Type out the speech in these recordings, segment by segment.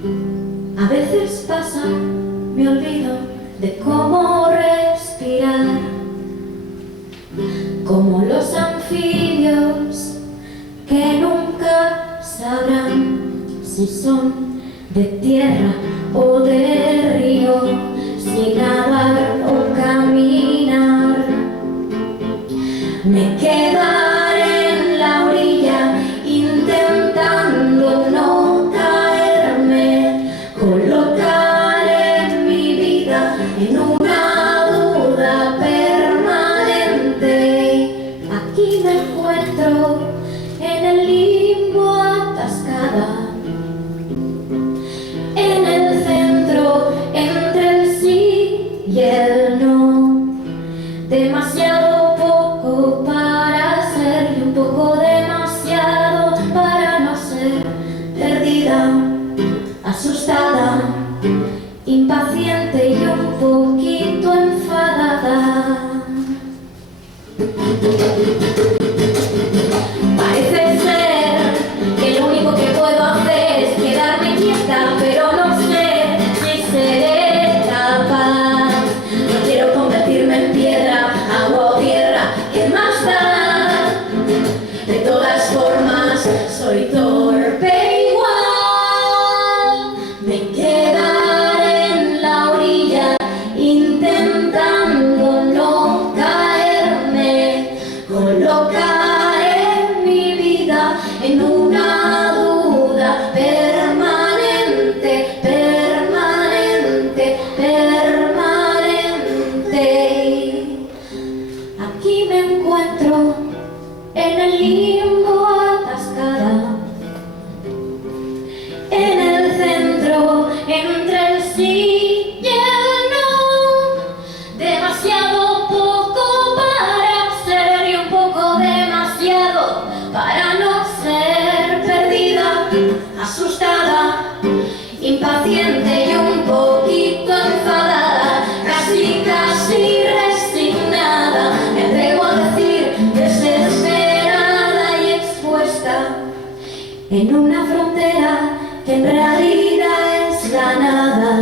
A veces pasa, me olvido de cómo respirar, como los anfibios que nunca sabrán si son de tierra o de río, si nadar o caminar. Me quedaré en la orilla intentando no caerme, colocaré mi vida en una duda permanente. Aquí me encuentro en el limbo atascada, en el centro entre el sí y el no, demasiado poco para ser y un poco demasiado para no ser, perdida, asustada, impaciente y un poquito enfadada. Parece ser que lo único que puedo hacer es quedarme quieta, pero no sé si seré capaz. No quiero convertirme en piedra, agua o tierra, ¿qué más da? De todas formas, soy torpe igual. Me quedaré en la orilla intentando no caerme, colocaré mi vida en una duda permanente, permanente, permanente. Aquí me encuentro en el limbo atascada, en el centro entre el sí y el no, demasiado poco para ser y un poco demasiado para no ser, perdida, asustada, impaciente y un poquito enfadada, casi casi resignada, me atrevo a decir desesperada y expuesta en una frontera que en realidad es la nada.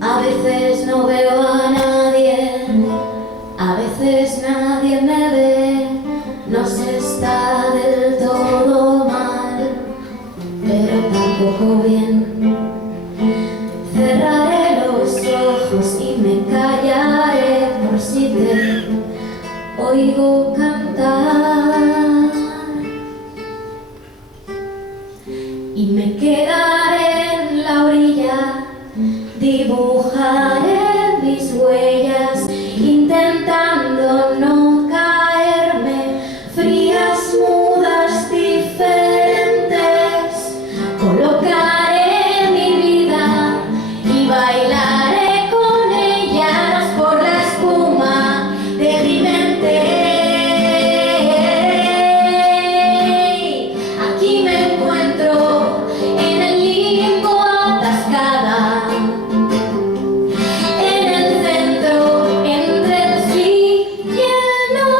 A veces no veo a nadie, a veces nadie me ve, no se está del todo mal, pero tampoco bien. Cerraré los ojos y me callaré por si te oigo cantar, y me quedaré en la orilla, dibujaré mis huellas intentando no caerme, frías, mudas, diferentes. Colocaré mi vida y bailaré con ellas por la espuma de mi mente. Aquí me encuentro en el limbo atascada, en el centro entre el sí y el no,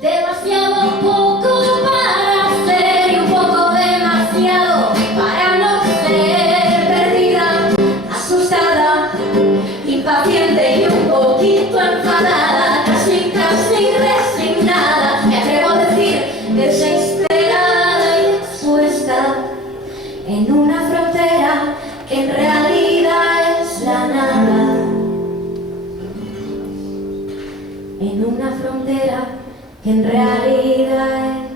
demasiado poco para ser y un poco demasiado para no ser, perdida, asustada, impaciente y un poquito enfadada, casi casi resignada, me atrevo a decir desesperada y expuesta en una frontera que en realidad es la nada, en una frontera que en realidad es